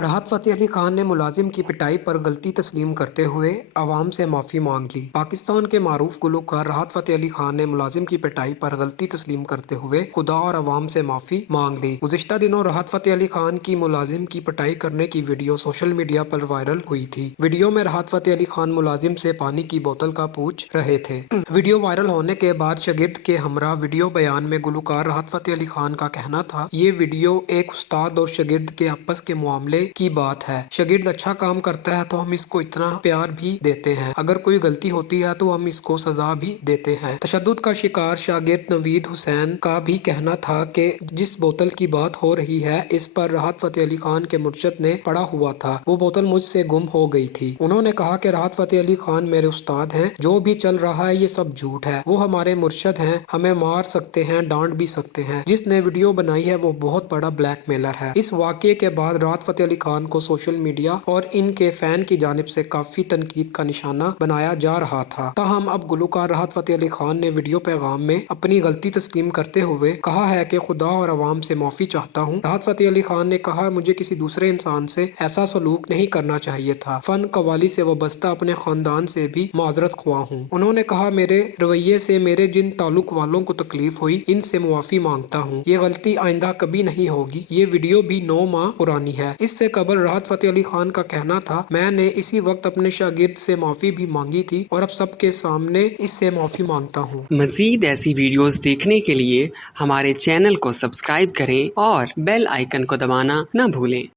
राहत फ़तेह अली खान ने मुलाजिम की पिटाई पर गलती तस्लीम करते हुए अवाम से माफ़ी मांग ली। पाकिस्तान के मारूफ गुलकार राहत फ़तेह अली खान ने मुलाजिम की पिटाई पर गलती तस्लीम करते हुए खुदा और अवाम से माफ़ी मांग ली। गुज़िश्ता दिनों राहत फ़तेह अली खान की मुलाजिम की पिटाई करने की वीडियो सोशल मीडिया पर वायरल हुई थी। वीडियो में राहत फ़तेह अली खान मुलाजिम से पानी की बोतल का पूछ रहे थे। वीडियो वायरल होने के बाद शागिर्द के हमरा वीडियो बयान में गुलकार राहत फ़तेह अली खान का कहना था, ये वीडियो एक उस्ताद और शागिर्द के आपस के मामले की बात है। शागिर्द अच्छा काम करता है तो हम इसको इतना प्यार भी देते हैं, अगर कोई गलती होती है तो हम इसको सजा भी देते हैं। तशद्दुद का शिकार शागिर्द नवीद हुसैन का भी कहना था कि जिस बोतल की बात हो रही है इस पर राहत फ़तेह अली खान के मुर्शद ने पड़ा हुआ था, वो बोतल मुझसे गुम हो गई थी। उन्होंने कहा कि राहत फ़तेह अली खान मेरे उस्ताद हैं, जो भी चल रहा है ये सब झूठ है, वो हमारे मुर्शद हैं, हमें मार सकते हैं, डांट भी सकते हैं। जिसने वीडियो बनाई है वो बहुत बड़ा ब्लैकमेलर है। इस वाक़ये के बाद राहत फ़तेह अली खान को सोशल मीडिया और इनके फैन की जानिब से काफी तनकीद का निशाना बनाया जा रहा था। ताहम अब गुलकार राहत फ़तेह अली खान ने वीडियो पैगाम में अपनी गलती तस्लीम करते हुए कहा है कि खुदा और अवाम से माफी चाहता हूँ। राहत फ़तेह अली खान ने कहा, मुझे किसी दूसरे इंसान से ऐसा सलूक नहीं करना चाहिए था। फन कवाली से वाबस्ता अपने खानदान से भी माजरत ख्वाह हूँ। उन्होंने कहा, मेरे रवैये से मेरे जिन ताल्लुक वालों को तकलीफ हुई इनसे मुआफी मांगता हूँ। ये गलती आइंदा कभी नहीं होगी। ये वीडियो भी 9 माह पुरानी है। इससे कबल राहत फ़तेह अली खान का कहना था, मैंने इसी वक्त अपने शागिर्द से माफी भी मांगी थी और अब सबके सामने इससे माफी मांगता हूँ। मजीद ऐसी वीडियोस देखने के लिए हमारे चैनल को सब्सक्राइब करें और बेल आइकन को दबाना न भूलें।